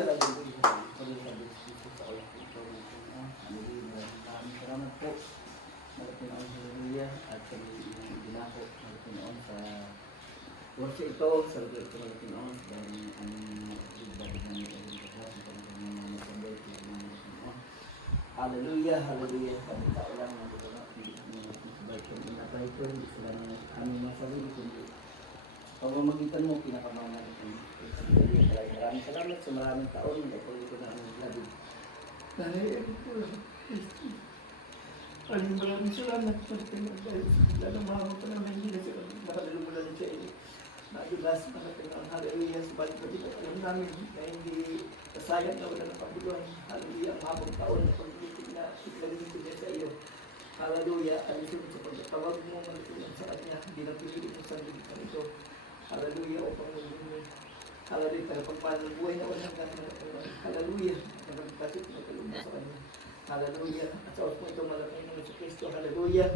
Hallelujah, hallelujah. Hallelujah, sa oras po ito. Hallelujah. Maraming salamat po. Malapinoon, hallelujah. At kami ilang ginako. Malapinoon sa worship ito. Sa lugar ito, malapinoon. Dahil ang ibig namin ay pagkas. Ito ang mga masabay. Hallelujah, hallelujah. Sabi tao lang ng dito. Hindi kami masabay ko. Inapay ko. Hindi sila ng aming masabay. Kundi pamamagitan mo, pinakamahal natin. Maraming salamat sa maraming taon. Ito ko na ang labi. Dahil po, maraming salamat po sa pinagdahil. Lalong mga pa naman hindi na sila nakadalumulan sa inyo. Nadulas na natin ang hallelujah sa balik dito. Alam namin na hindi kasayang na wala ng pagbuduhan. Hallelujah, ang habang taon na paglitig na ikalagin niya sa iyo. Hallelujah, alisun sa pagkatawag mo, malitunan sa kanya. Hindi na pipili mo sa ligitan ito. Hallelujah, o Panginoon. Hallelujah, tagapagmahal ng buhay na walang gano'n. Hallelujah, nagpagkasit na kaluma sa kanya. Hallelujah, at sa oras mo ito malaki ng sa Kristo. Hallelujah,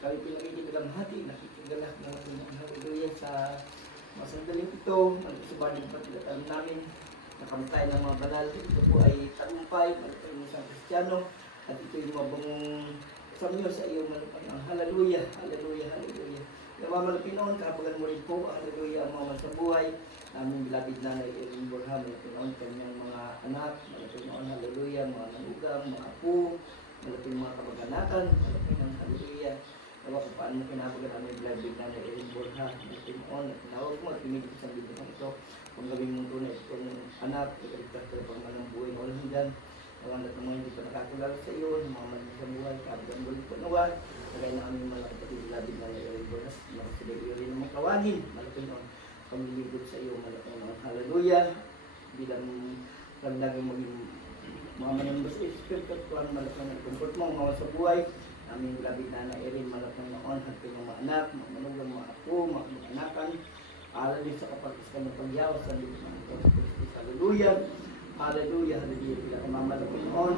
kami pinakikitilang hati, nakikigalak na natin. Hallelujah, sa mga sandaling ito, malusubali ng patigatan namin, nakamtay ng mga banal. Ito po ay tagumpay, malapag ng isang Kristiyano, at ito yung mabangong samyo sa iyo malapag ng hallelujah, hallelujah, hallelujah. Namamalapinon, kapagan mo rin po, hallelujah, ang mga sa buhay. Aming bilabid na Erin Borja, malapinoon kanyang mga anak, malapinoon, hallelujah, mga nanugang, mga apo, malapin mga kamag-anakan, malapinoon, hallelujah. Tawa kung paano mo kinapagan aming bilabid na Erin Borja, malapinoon, at tinawag mo at pinigit sa bibig ng ito. Kung gawin mo doon na itong anak, ikaligtas ka pang malang buhay na walang hinggan. Tawanan ng mga hindi pa nakakilala sa iyo, ng mga maling sa buhay, kapagan mo rin panawan. Kagaya na aming mga kapatid bilabid na Erin Borja, mga sila rin naman tawagin, malapinoon. Pamilibot sa iyo, malapang hallelujah, bilang laging maging mga manambas sa Espiritu at kuhan malapang ng comfort mo, mga sa buhay, aming labig na Erin, malapang noon, at mga anak, mga manugang, mga apo, mga anakan, aral din sa kapag-iskan ng pagyawas, sa libot ng Christus, hallelujah, hallelujah, hallelujah, bilang mamalapang noon,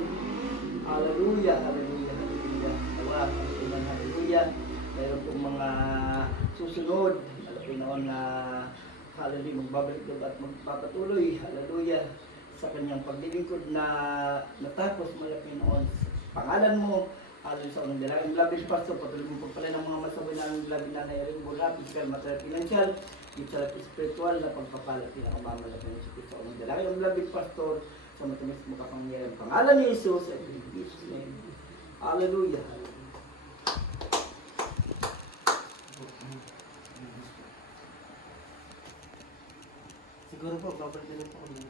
hallelujah, hallelujah, hallelujah, tawa, hallelujah, mayroon pong mga susunod, noon na hallelujah, magbabalik doon at magpapatuloy, hallelujah, sa kanyang paglilingkod na natapos malaki noon. Pangalan mo, hallelujah, sa unang dalangin. Labis pastor, patuloy mo pagpalay ng mga masabay na ang labi na Erin Borja, physical, material, financial, literal, spiritual, na pagpapala, pinakamamalaki ng Diyos sa unang dalangin. Ang labis pastor, sa matamis mo kapangyarihan. Pangalan ni Jesus, ay in Jesus' name. Hallelujah. siguro po, babalik na lang po kami.